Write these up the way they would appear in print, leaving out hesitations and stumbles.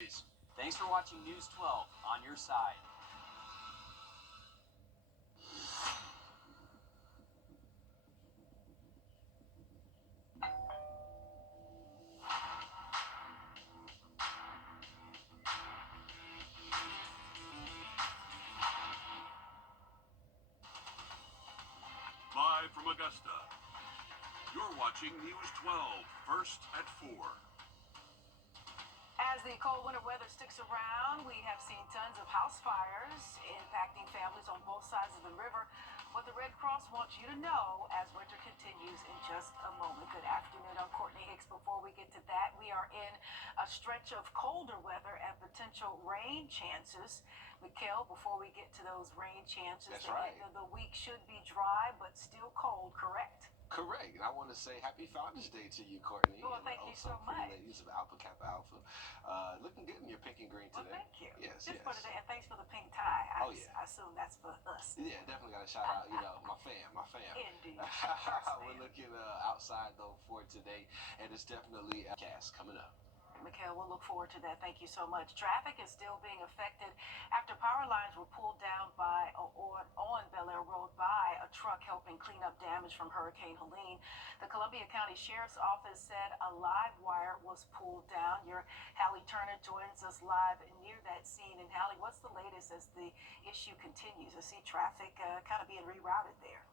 Thanks for watching News 12 on your side. Live from Augusta, you're watching News 12, first at 4. As the cold winter weather sticks around, we have seen tons of house fires impacting families on both sides of the river. What the Red Cross wants you to know as winter continues in just a moment. Good afternoon, I'm Courtney Hicks. Before we get to that, we are in a stretch of colder weather and potential rain chances. Mikhail, before we get to those rain chances, That's right. End of the week should be dry but still cold, correct? Correct. And I want to say happy Father's Day to you, Courtney. Well, thank you so much. Ladies of Alpha Kappa Alpha. Looking good in your pink and green today. Well, thank you. Yes, Just yes. for today, and thanks for the pink tie. Oh, yeah. I assume that's for us. Yeah, definitely got to shout out, my fam. Indeed. We're looking outside, though, for today, and it's definitely a cast coming up. Mikhail, we'll look forward to that. Thank you so much. Traffic is still being affected after power lines were pulled down on Bel Air Road by a truck helping clean up damage from Hurricane Helene. The Columbia County Sheriff's Office said a live wire was pulled down. Your Hallie Turner joins us live near that scene. And Hallie, what's the latest as the issue continues? I see traffic kind of being rerouted there.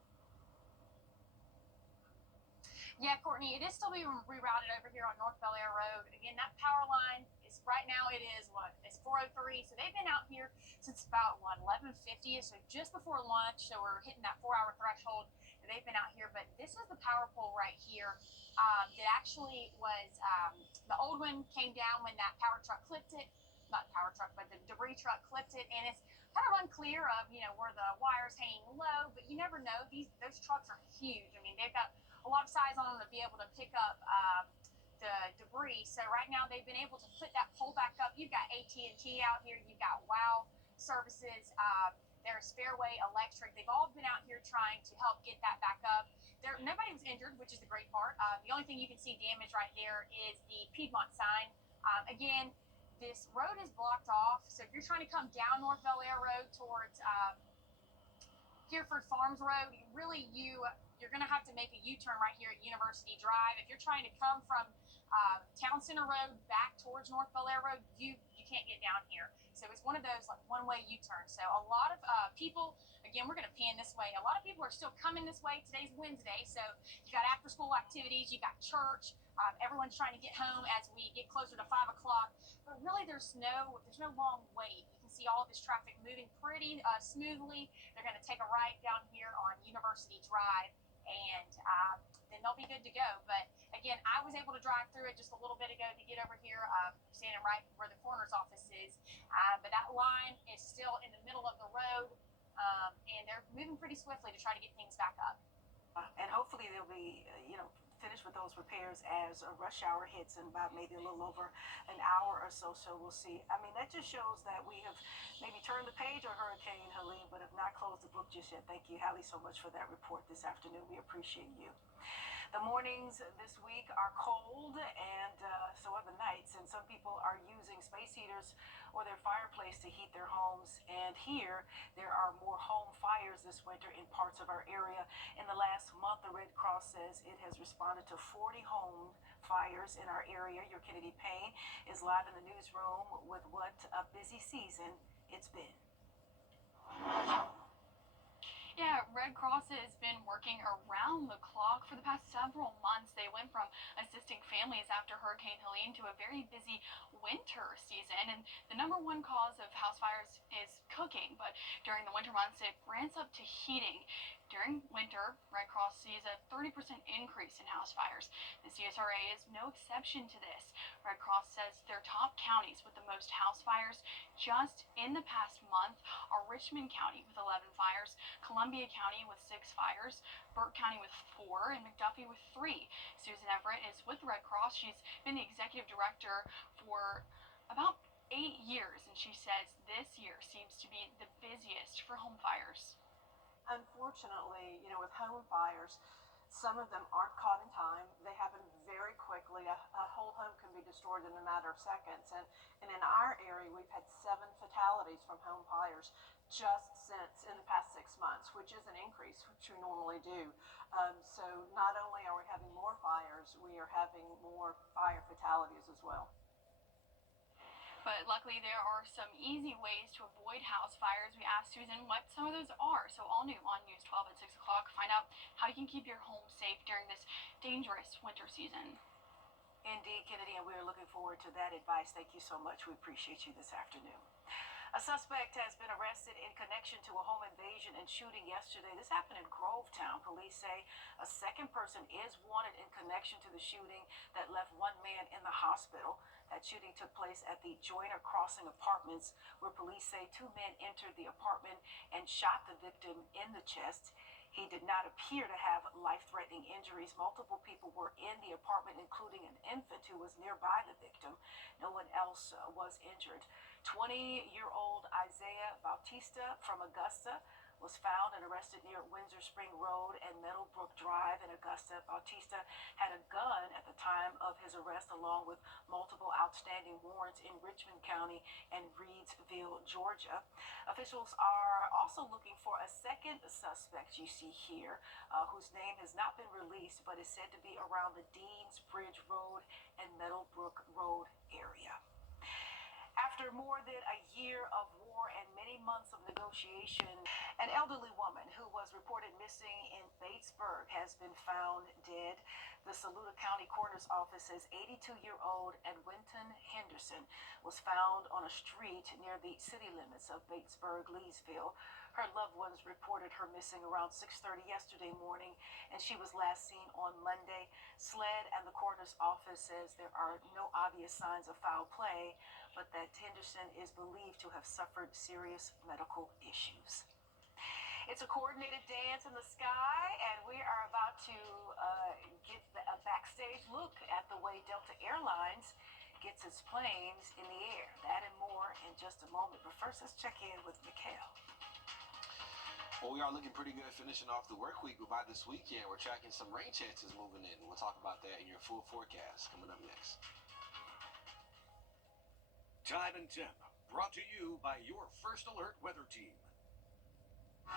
Yeah, Courtney, it is still being rerouted over here on North Bel Air Road. Again, that power line is right now, it's 4:03. So they've been out here since about 11:50, so just before lunch. So we're hitting that 4-hour threshold. And they've been out here, but this is the power pole right here. That actually was the old one came down when that power truck clipped it. Not the power truck, but the debris truck clipped it, and it's kind of unclear of where the wire's hanging low. But you never know. Those trucks are huge. I mean, they've got a lot of size on them to be able to pick up the debris. So right now they've been able to put that pole back up. You've got AT&T out here. You've got WOW services. There's Fairway Electric. They've all been out here trying to help get that back up. Nobody was injured, which is the great part. The only thing you can see damage right there is the Piedmont sign. Again, this road is blocked off. So if you're trying to come down North Bel Air Road towards Hereford Farms Road, you're going to have to make a U-turn right here at University Drive. If you're trying to come from Town Center Road back towards North Bel Air Road, you can't get down here. So it's one of those like one-way U-turns. So a lot of people, again, we're going to pan this way. A lot of people are still coming this way. Today's Wednesday, so you got after-school activities, you got church. Everyone's trying to get home as we get closer to 5 o'clock. But really, there's no long wait. You can see all of this traffic moving pretty smoothly. They're going to take a right down here on University Drive, and then they'll be good to go. But again, I was able to drive through it just a little bit ago to get over here, standing right where the coroner's office is. But that line is still in the middle of the road, and they're moving pretty swiftly to try to get things back up. And hopefully they'll be, finished with those repairs as a rush hour hits in about maybe a little over an hour or so. So we'll see. I mean, that just shows that we have maybe turned the page on Hurricane Helene, but have not closed the book just yet. Thank you, Hallie, so much for that report this afternoon. We appreciate you. The mornings this week are cold, and so are the nights. And some people are using space heaters or their fireplace to heat their homes. And here, there are more home fires this winter in parts of our area. In the last month, the Red Cross says it has responded to 40 home fires in our area. Your Kennedy Payne is live in the newsroom with what a busy season it's been. Yeah, Red Cross has been working around the clock for the past several months. They went from assisting families after Hurricane Helene to a very busy winter season. And the number one cause of house fires is cooking, but during the winter months, it ramps up to heating. During winter, Red Cross sees a 30% increase in house fires. The CSRA is no exception to this. Red Cross says their top counties with the most house fires just in the past month are Richmond County with 11 fires, Columbia County with 6 fires, Burke County with 4, and McDuffie with 3. Susan Everett is with Red Cross. She's been the executive director for about 8 years, and she says this year seems to be the busiest for home fires. Unfortunately, with home fires, Some of them aren't caught in time. They happen very quickly. A whole home can be destroyed in a matter of seconds. And in our area, we've had 7 fatalities from home fires just since in the past 6 months, which is an increase, which we normally do. So not only are we having more fires, we are having more fire fatalities as well. But luckily, there are some easy ways to avoid house fires. We asked Susan what some of those are. So all new on News 12 at 6 o'clock. Find out how you can keep your home safe during this dangerous winter season. Indeed, Kennedy, and we are looking forward to that advice. Thank you so much. We appreciate you this afternoon. A suspect has been arrested in connection to a home invasion and shooting yesterday. This happened in Grovetown. Police say a second person is wanted in connection to the shooting that left one man in the hospital. That shooting took place at the Joyner Crossing Apartments, where police say 2 men entered the apartment and shot the victim in the chest. He did not appear to have life-threatening injuries. Multiple people were in the apartment, including an infant who was nearby the victim. No one else was injured. 20-year-old Isaiah Bautista from Augusta was found and arrested near Windsor Spring Road and Meadowbrook Drive in Augusta. Bautista had a gun at the time of his arrest, along with multiple outstanding warrants in Richmond County and Reedsville, Georgia. Officials are also looking for a second suspect you see here, whose name has not been released, but is said to be around the Deans Bridge Road and Meadowbrook Road area. After more than a year of war and many months of negotiation, an elderly woman who was reported missing in Batesburg has been found dead. The Saluda County Coroner's Office says 82-year-old Edwinton Henderson was found on a street near the city limits of Batesburg, Leesville. Her loved ones reported her missing around 6:30 yesterday morning, and she was last seen on Monday. SLED and the Coroner's Office says there are no obvious signs of foul play, but that Henderson is believed to have suffered serious medical issues. It's a coordinated dance in the sky, and we are about to get a backstage look at the way Delta Airlines gets its planes in the air. That and more in just a moment. But first, let's check in with Mikhail. Well, we are looking pretty good finishing off the work week, but by this weekend, we're tracking some rain chances moving in. We'll talk about that in your full forecast coming up next. Time and temp, brought to you by your First Alert weather team.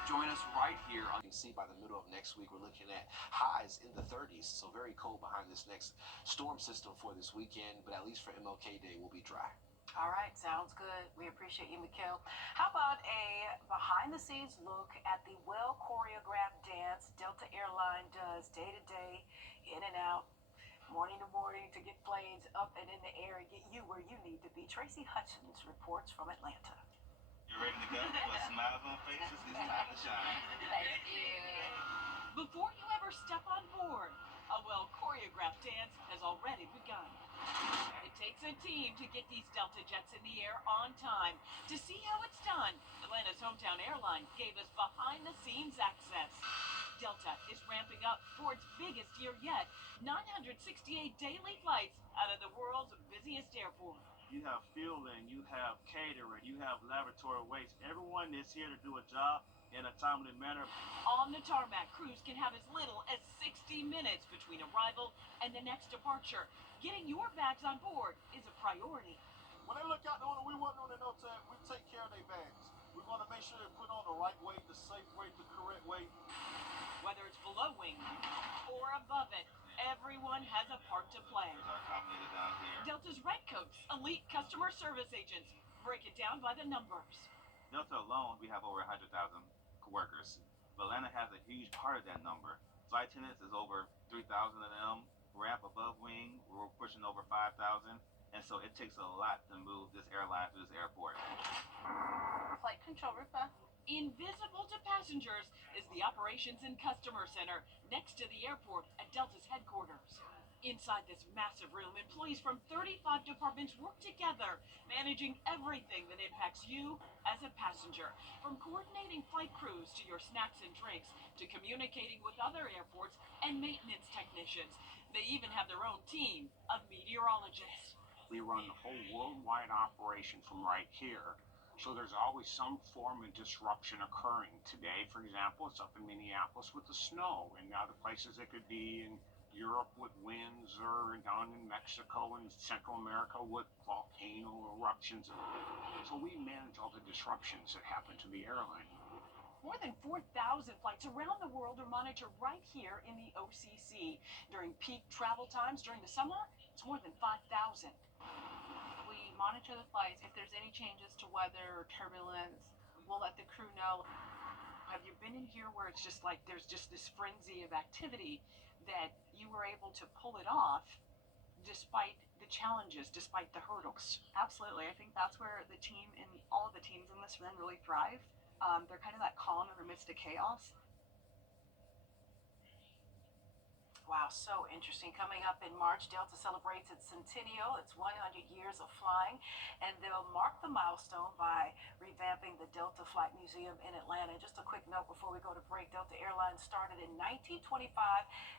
Join us right here on. You can see by the middle of next week, we're looking at highs in the 30s, so very cold behind this next storm system for this weekend, but at least for MLK Day, we'll be dry. All right, sounds good. We appreciate you, Mikhail. How about a behind-the-scenes look at the well-choreographed dance Delta Airline does day to day, in and out, morning to morning, to get planes up and in the air and get you where you need to be. Tracy Hutchins reports from Atlanta. You ready to go? With smiles on faces, it's time to shine. Thank you. Before you ever step on board, a well-choreographed dance has already begun. It takes a team to get these Delta jets in the air on time. To see how it's done, Atlanta's hometown airline gave us behind-the-scenes access. Delta is ramping up for its biggest year yet, 968 daily flights out of the world's busiest airport. You have fueling, you have catering, you have laboratory waste. Everyone is here to do a job in a timely manner. On the tarmac, crews can have as little as 60 minutes between arrival and the next departure. Getting your bags on board is a priority. When they look out the window, we want on the note that we take care of their bags. We want to make sure they're put on the right way, the safe way, the correct way. Whether it's below wing or above it, everyone has a part to play. There's our company down here. Delta's Redcoats, elite customer service agents, break it down by the numbers. Delta alone, we have over 100,000 workers. But Atlanta has a huge part of that number. Flight attendants is over 3,000 of them. Ramp above wing, we're pushing over 5,000. And so it takes a lot to move this airline through this airport. Flight control, Rupa. Invisible to passengers is the Operations and Customer Center next to the airport at Delta's headquarters. Inside this massive room, employees from 35 departments work together, managing everything that impacts you as a passenger. From coordinating flight crews to your snacks and drinks, to communicating with other airports and maintenance technicians. They even have their own team of meteorologists. We run the whole worldwide operation from right here. So there's always some form of disruption occurring. Today, for example, it's up in Minneapolis with the snow, and other places it could be in Europe with winds, or down in Mexico and Central America with volcano eruptions. So we manage all the disruptions that happen to the airline. More than 4,000 flights around the world are monitored right here in the OCC. During peak travel times during the summer, it's more than 5,000. We monitor the flights. If there's any changes to weather or turbulence, we'll let the crew know. Have you been in here where it's just like there's just this frenzy of activity that you were able to pull it off despite the challenges, despite the hurdles? Absolutely. I think that's where the team and all of the teams in this run really thrive. They're kind of that calm in the midst of chaos. Wow, so interesting. Coming up in March, Delta celebrates its centennial, its 100 years of flying, and they'll mark the milestone by revamping the Delta Flight Museum in Atlanta. Just a quick note before we go to break, Delta Airlines started in 1925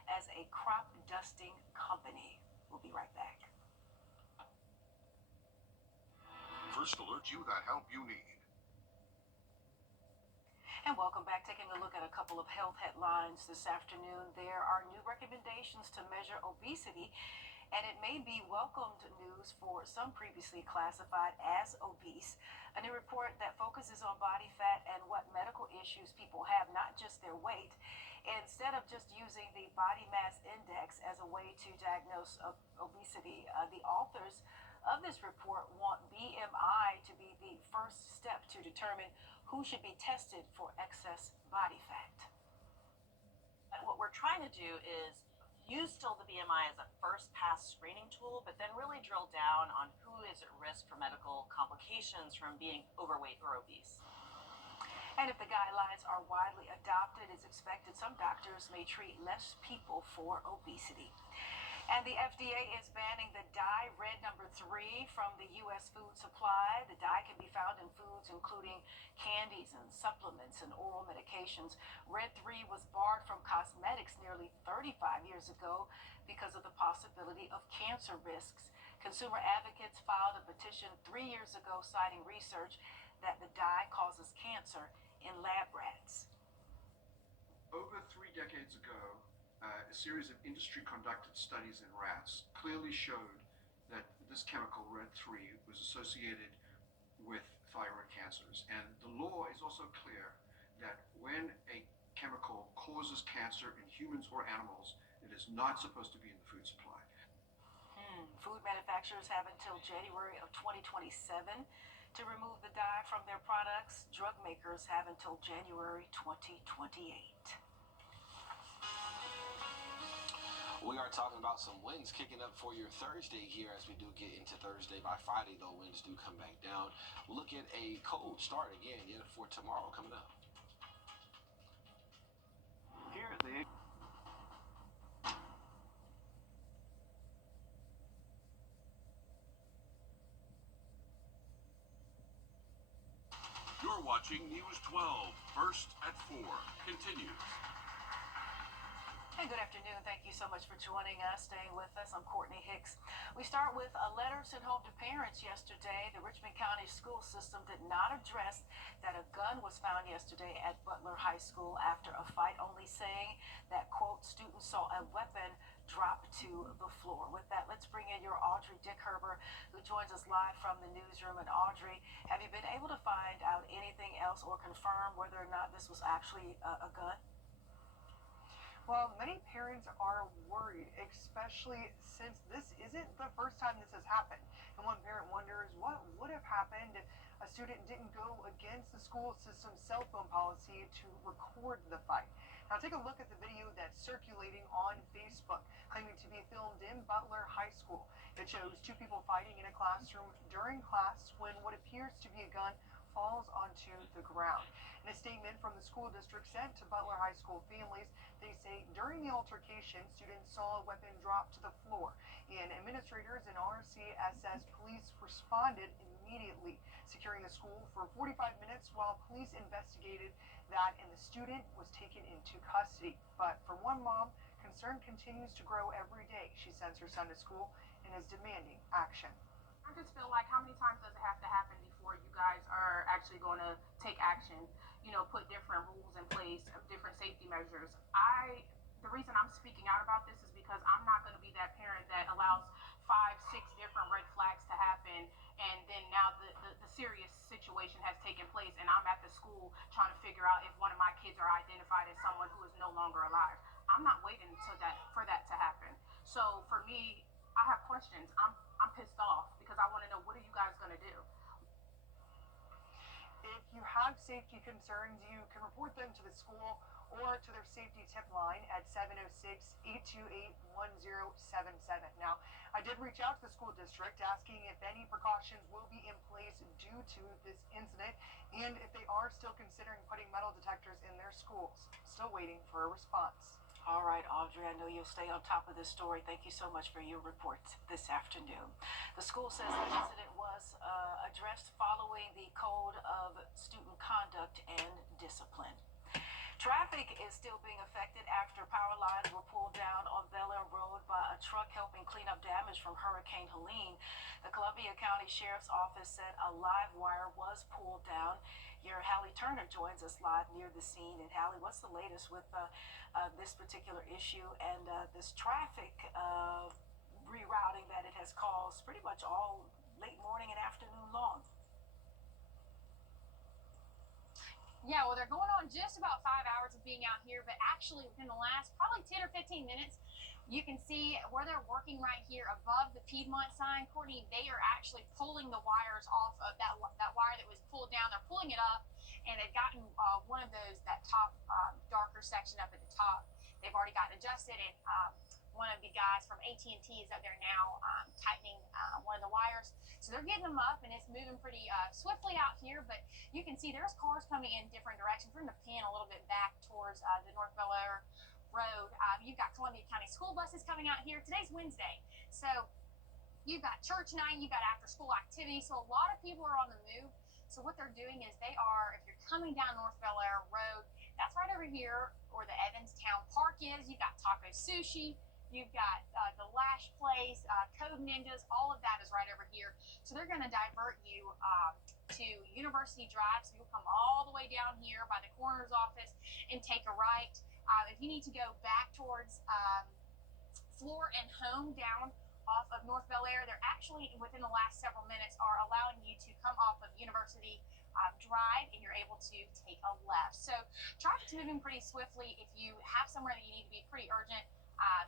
as a crop dusting company. We'll be right back. First Alert you the help you need. And welcome back. Taking a look at a couple of health headlines this afternoon. There are new recommendations to measure obesity, and it may be welcomed news for some previously classified as obese. A new report that focuses on body fat and what medical issues people have, not just their weight. Instead of just using the body mass index as a way to diagnose obesity, the authors of this report want BMI to be the first step to determine who should be tested for excess body fat. What we're trying to do is use still the BMI as a first pass screening tool, but then really drill down on who is at risk for medical complications from being overweight or obese. And if the guidelines are widely adopted, it's expected some doctors may treat less people for obesity. And the FDA is banning the dye red number 3 from the U.S. food supply. The dye can be found in foods including candies and supplements and oral medications. Red 3 was barred from cosmetics nearly 35 years ago because of the possibility of cancer risks. Consumer advocates filed a petition 3 years ago citing research that the dye causes cancer in lab rats. Over 3 decades ago, a series of industry-conducted studies in rats clearly showed that this chemical, Red 3, was associated with thyroid cancers. And the law is also clear that when a chemical causes cancer in humans or animals, it is not supposed to be in the food supply. Food manufacturers have until January of 2027 to remove the dye from their products. Drug makers have until January 2028. We are talking about some winds kicking up for your Thursday here as we do get into Thursday. By Friday, though, winds do come back down. We'll look at a cold start again for tomorrow coming up. Here at the You're watching News 12, first at 4. Continues. Hey, good afternoon. Thank you so much for joining us, staying with us. I'm Courtney Hicks. We start with a letter sent home to parents yesterday. The Richmond County school system did not address that a gun was found yesterday at Butler High School after a fight, only saying that, quote, students saw a weapon drop to the floor. With that, let's bring in your Audrey Dickherber, who joins us live from the newsroom. And Audrey, have you been able to find out anything else or confirm whether or not this was actually a gun? Well, many parents are worried, especially since this isn't the first time this has happened. And one parent wonders what would have happened if a student didn't go against the school system's cell phone policy to record the fight. Now take a look at the video that's circulating on Facebook, claiming to be filmed in Butler High School. It shows two people fighting in a classroom during class when what appears to be a gun falls onto the ground. In a statement from the school district sent to Butler High School families, they say during the altercation, students saw a weapon drop to the floor, and administrators and RCSS police responded immediately, securing the school for 45 minutes while police investigated that, and the student was taken into custody. But for one mom, concern continues to grow every day. She sends her son to school and is demanding action. I just feel like, how many times does it have to happen before you guys are fashion, put different rules in place, different safety measures. The reason I'm speaking out about this is because I'm not going to be that parent that allows 5, 6 different red flags to happen, and then now the serious situation has taken place, and I'm at the school trying to figure out if one of my kids are identified as someone who is no longer alive. I'm not waiting for that to happen. So for me, I have questions. I'm pissed off because I want to know, what are you guys going to do? If you have safety concerns, you can report them to the school or to their safety tip line at 706-828-1077. Now, I did reach out to the school district asking if any precautions will be in place due to this incident and if they are still considering putting metal detectors in their schools. Still waiting for a response. All right, Audrey, I know you'll stay on top of this story. Thank you so much for your report this afternoon. The school says the incident was addressed following the Code of Student Conduct and Discipline. Traffic is still being affected after power lines were pulled down on Bel Air Road by a truck helping clean up damage from Hurricane Helene. The Columbia County Sheriff's Office said a live wire was pulled down. Your Hallie Turner joins us live near the scene. And Hallie, what's the latest with this particular issue and this traffic rerouting that it has caused pretty much all late morning and afternoon long? Yeah, well, they're going on just about 5 hours of being out here, but actually within the last probably 10 or 15 minutes, you can see where they're working right here above the Piedmont sign. Courtney, they are actually pulling the wires off of that wire that was pulled down. They're pulling it up, and they've gotten one of that top darker section up at the top. They've already gotten adjusted, and one of the guys from AT&T is up there now tightening one of the wires. So they're getting them up, and it's moving pretty swiftly out here. But you can see there's cars coming in different directions. We're going to pan a little bit back towards the North Bel Air Road. You've got Columbia County school buses coming out here. Today's Wednesday, so you've got church night, you've got after-school activities. So a lot of people are on the move. So what they're doing is if you're coming down North Bel Air Road, that's right over here where the Evanstown Park is. You've got Taco Sushi. You've got the Lash Place, Code Ninjas, all of that is right over here. So they're going to divert you to University Drive. So you'll come all the way down here by the coroner's office and take a right. If you need to go back towards Floor and Home down off of North Bel Air, they're actually, within the last several minutes, are allowing you to come off of University Drive, and you're able to take a left. So traffic's moving pretty swiftly. If you have somewhere that you need to be pretty urgent,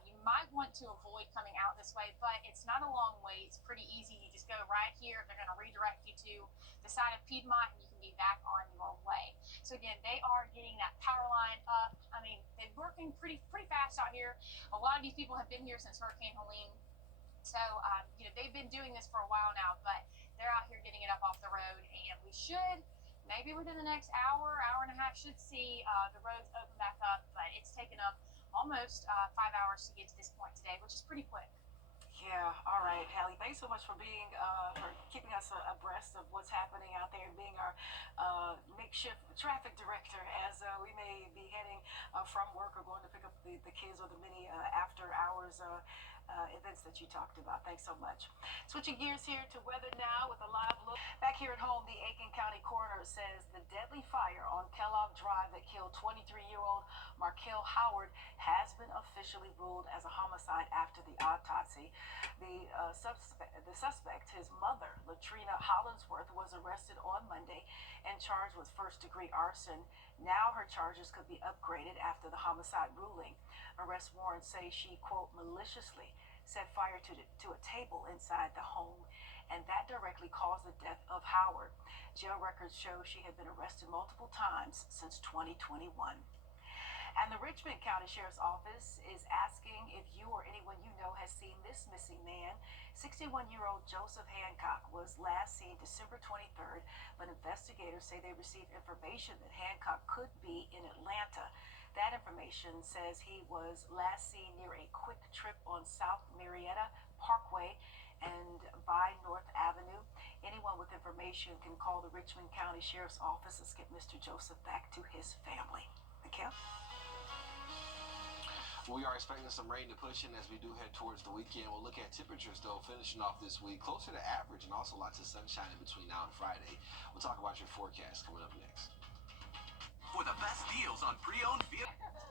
you might want to avoid coming out this way, but it's not a long way. It's pretty easy. You just go right here. They're going to redirect you to the side of Piedmont, and you can be back on your way. So again, they are getting that power line up. I mean, they're working pretty fast out here. A lot of these people have been here since Hurricane Helene. So, they've been doing this for a while now, but they're out here getting it up off the road, and we should, maybe within the next hour and a half, should see the roads open back up, but it's taken up almost 5 hours to get to this point today, which is pretty quick. Yeah, all right, Hallie, thanks so much for keeping us abreast of what's happening out there and being our makeshift traffic director as we may be heading from work or going to pick up the kids or the many after hours events that you talked about. Thanks so much. Switching gears here to weather now with a live look. Back here at home, the Aiken County coroner says the deadly fire on Kellogg Drive that killed 23-year-old Markel Howard has been officially ruled as a homicide after the autopsy. The suspect, his mother, Latrina Hollinsworth, was arrested on Monday and charged with first-degree arson. Now her charges could be upgraded after the homicide ruling. Arrest warrants say she, quote, maliciously set fire to a table inside the home, and that directly caused the death of Howard. Jail records show she had been arrested multiple times since 2021. And the Richmond County Sheriff's Office is asking if you or anyone you know has seen this missing man. 61-year-old Joseph Hancock was last seen December 23rd, but investigators say they received information that Hancock could be in Atlanta. That information says he was last seen near a quick trip on South Marietta Parkway and by North Avenue. Anyone with information can call the Richmond County Sheriff's Office. Let's get Mr. Joseph back to his family. Mikhail? We are expecting some rain to push in as we do head towards the weekend. We'll look at temperatures, though, finishing off this week closer to average and also lots of sunshine in between now and Friday. We'll talk about your forecast coming up next. for the best deals on pre-owned vehicles.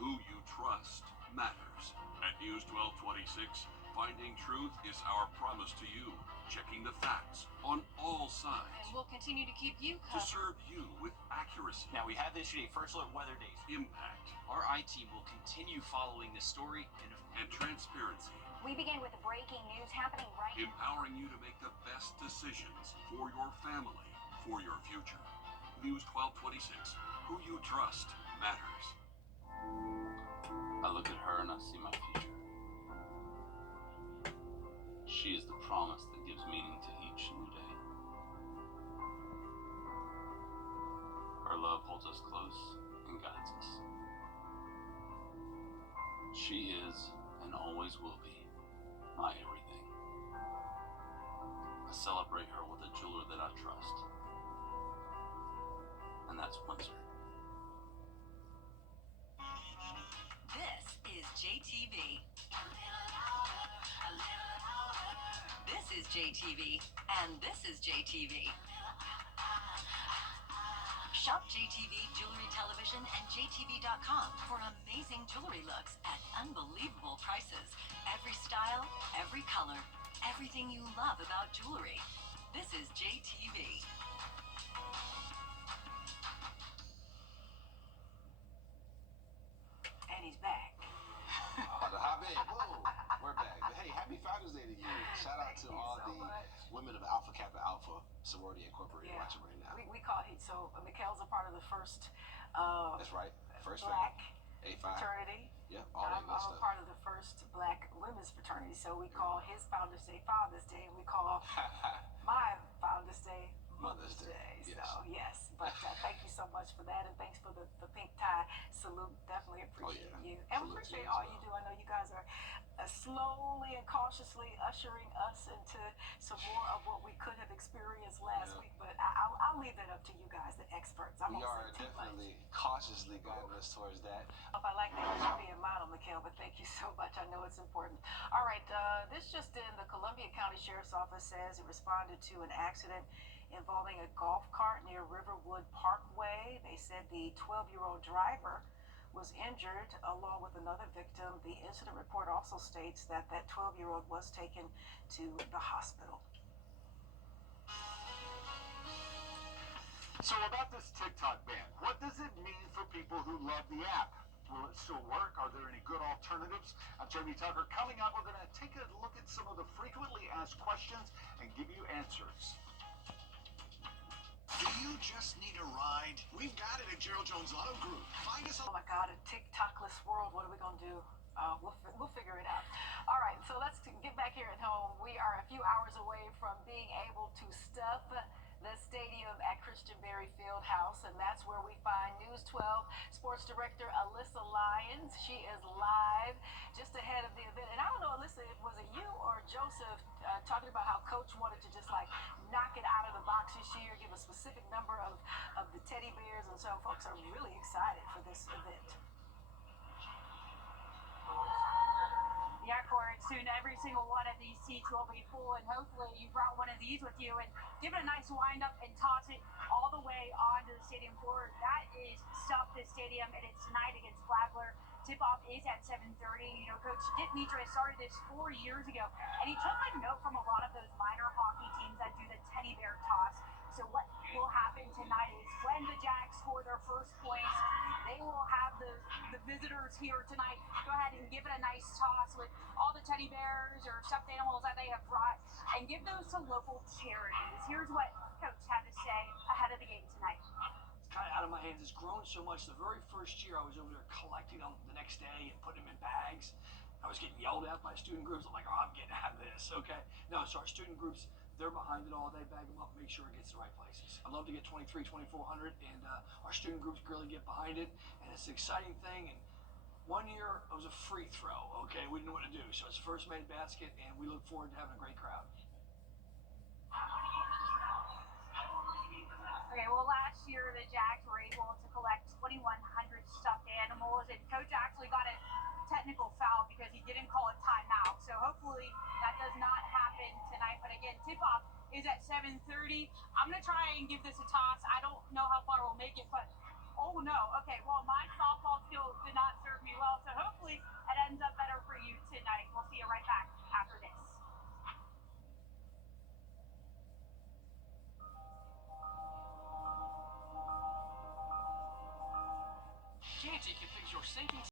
Who you trust matters. At News 1226, finding truth is our promise to you. Checking the facts on all sides. And we'll continue to keep you To covered. serve you with accuracy. Now, we have issued a first alert weather days. Impact. Our I team will continue following this story and transparency. We begin with the breaking news happening right now. Empowering you to make the best decisions for your family, for your future. News 1226. Who you trust matters. I look at her and I see my future. She is the promise that gives meaning to each new day. Her love holds us close and guides us. She is and always will be my everything. I celebrate her with a jeweler that I trust. And that's Windsor. This is JTV. This is JTV, and this is JTV. Shop JTV Jewelry Television and JTV.com for amazing jewelry looks at unbelievable prices. Every style, every color, everything you love about jewelry. This is JTV. And he's back. The hot man. Whoa, we're back. But hey, happy Founders Day to you. Shout out to all the women of Alpha Kappa Alpha Sorority Incorporated watching right now. We call it, so Mikhail's a part of the first That's right. First black A5. fraternity. Yeah, all that good I'm a stuff. part of the first black women's fraternity, so we call his Founders Day Father's Day, and we call my Founders Day Mother's Day. Yes. So yes, but thank you so much for that, and thanks for the pink tie salute. Definitely appreciate you, and we appreciate all you do. I know you guys are slowly and cautiously ushering us into some more of what we could have experienced last week, but I'll leave that up to you guys, the experts. We are definitely cautiously guiding us towards that. If I like that, you should be a model, Mikhail, but thank you so much. I know it's important. All right, this just in, the Columbia County Sheriff's Office says it responded to an accident involving a golf cart near Riverwood Parkway. They said the 12-year-old driver was injured along with another victim. The incident report also states that that 12-year-old was taken to the hospital. So about this TikTok ban, what does it mean for people who love the app? Will it still work? Are there any good alternatives? I'm Jamie Tucker. Coming up, we're going to take a look at some of the frequently asked questions and give you answers. Do you just need a ride? We've got it at Gerald Jones Auto Group. Find us Oh my God, a TikTokless world. What are we going to do? We'll figure it out. All right, so let's get back here at home. We are a few hours away from being able to stuff the stadium at Christian Berry Fieldhouse, and that's where we find News 12 Sports Director Alyssa Lyons. She is live just ahead of the event. And I don't know, Alyssa, was it you or Joseph talking about how Coach wanted to just like knock it out of the box this year, give a specific number of the teddy bears, and so folks are really excited for this event. Yeah, Corey, soon every single one of these seats will be full, and hopefully you brought one of these with you and give it a nice wind up and toss it all the way onto the stadium floor. That is Stuff the Stadium, and it's tonight against Flagler. Tip-off is at 7:30. You know, Coach Dick Mitra started this 4 years ago, and he took a note from a lot of those minor hockey teams that do the teddy bear toss. So what will happen tonight is when the Jacks score their first points, they will have the visitors here tonight go ahead and give it a nice toss with all the teddy bears or stuffed animals that they have brought and give those to local charities. Here's what Coach had to say ahead of the game tonight. It's kind of out of my hands. It's grown so much. The very first year I was over there collecting them the next day and putting them in bags. I was getting yelled at by student groups. I'm like, oh, I'm getting out of this. Okay. No, so our student groups, they're behind it all. They bag them up, make sure it gets to the right places. I'd love to get 2400, and our student groups really get behind it, and it's an exciting thing. And 1 year, it was a free throw, okay? We didn't know what to do, so it's the first made basket, and we look forward to having a great crowd. Okay, well, last year the Jacks were able to collect 2,100 stuffed animals, and Coach actually got a technical foul because he didn't call a timeout. So hopefully that does not happen tonight. But again, tip-off is at 7:30. I'm gonna try and give this a toss. I don't know how far we'll make it, but oh no. Okay, well my softball skills did not serve me well, so hopefully it ends up better for you tonight. We'll see you right back after this.